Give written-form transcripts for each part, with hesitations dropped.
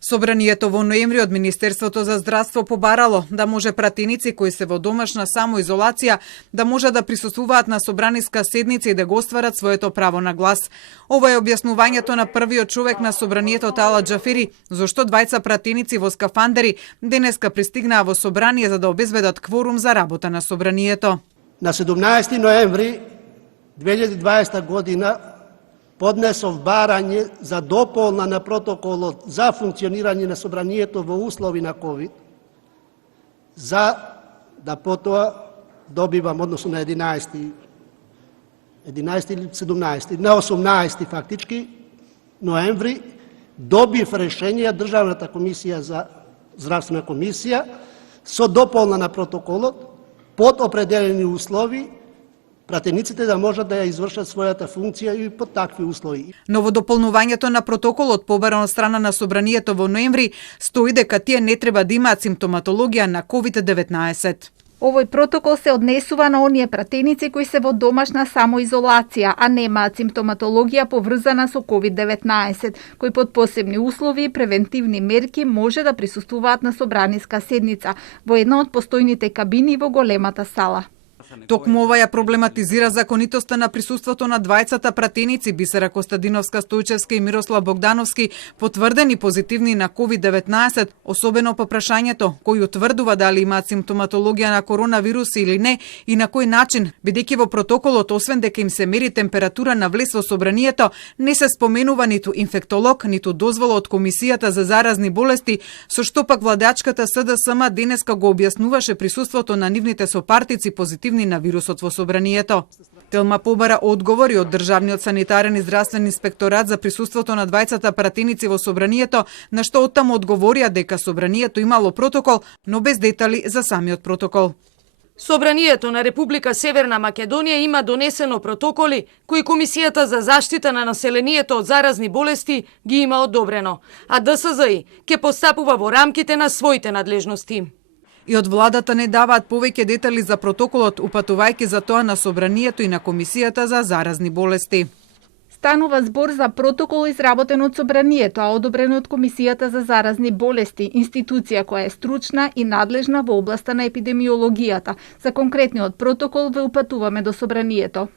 Собранието во ноември од Министерството за здравство побарало да може пратеници кои се во домашна самоизолација да може да присуствуваат на собраниска седница и да го остварат своето право на глас. Ова е објаснувањето на првиот човек на собранието Тала Џафери, зошто двајца пратеници во скафандери денеска пристигнаа во собрание за да обезбедат кворум за работа на собранието. На 17 ноември 2020 година поднесов барање за дополна на протоколот за функционирање на собранието во услови на ковид, за да потоа добивам, односно на 11 или 17, на 18 фактички ноември, добив решение Државната комисија за здравствена комисија со дополна на протоколот под определени услови пратениците да можат да ја извршат својата функција и под такви услови. Но во дополнувањето на протоколот побаран од страна на собранието во ноември стои дека тие не треба да имаат симптоматологија на COVID-19. Овој протокол се однесува на оние пратеници кои се во домашна самоизолација, а немаат симптоматологија поврзана со COVID-19, кои под посебни услови и превентивни мерки може да присуствуваат на собраниска седница во една од постојните кабини во големата сала. Токму ова ја проблематизира законитоста на присуството на двајцата пратеници Бисера Костадиновска Стојчевска и Мирослав Богдановски, потврдени позитивни на COVID-19, особено по прашањето кој утврдува дали имаат симптоматологија на коронавирус или не и на кој начин, бидејќи во протоколот освен дека им се мери температура на влез во собранието, не се споменува ниту инфектолог, ниту дозвола од Комисијата за заразни болести, со што пак владачката СДСМ денеска го објаснуваше присуството на нивните сопартици позитивни на вирусот во собранието. Телма побара одговори од Државниот санитарен и здравствен инспекторат за присуството на двајцата пратеници во собранието, на што оттаму одговорија дека собранието имало протокол, но без детали за самиот протокол. Собранието на Република Северна Македонија има донесено протоколи кои Комисијата за заштита на населението од заразни болести ги има одобрено, а ДСЗИ ќе постапува во рамките на своите надлежности. И од владата не даваат повеќе детали за протоколот, упатувајќи за тоа на собранието и на Комисијата за заразни болести. Станува збор за протокол изработен од собранието, а одобрен од Комисијата за заразни болести, институција која е стручна и надлежна во областа на епидемиологијата. За конкретниот протокол ве упатуваме до собранието.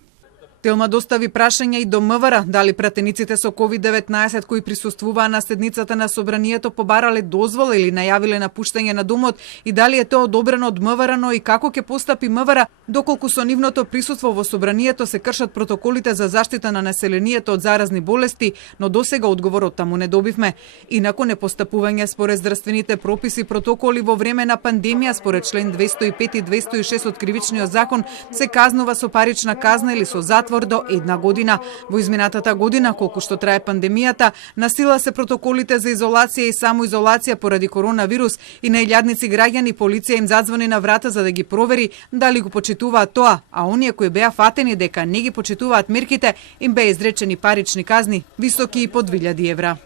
Телма достави прашања и до МВР дали пратениците со COVID-19 кои присуствуваа на седницата на собранието побарале дозвола или најавиле напуштање на домот и дали е тоа одобрено од МВР, но и како ќе постапи МВР доколку со нивното присуство во собранието се кршат протоколите за заштита на населението од заразни болести, но досега одговорот таму не добивме. Инаку непостапување според здравствените прописи протоколи во време на пандемија според член 205 и 206 од Кривичниот закон се казнува со парична казна или со затвор до 1 година. Во изминатата година, колку што трае пандемијата, насила се протоколите за изолација и самоизолација поради коронавирус и на илјадници граѓани полиција им задзвони на врата за да ги провери дали го почитуваат тоа, а оние кои беа фатени дека не ги почитуваат мерките, им беа изречени парични казни, високи и по 2000 евра.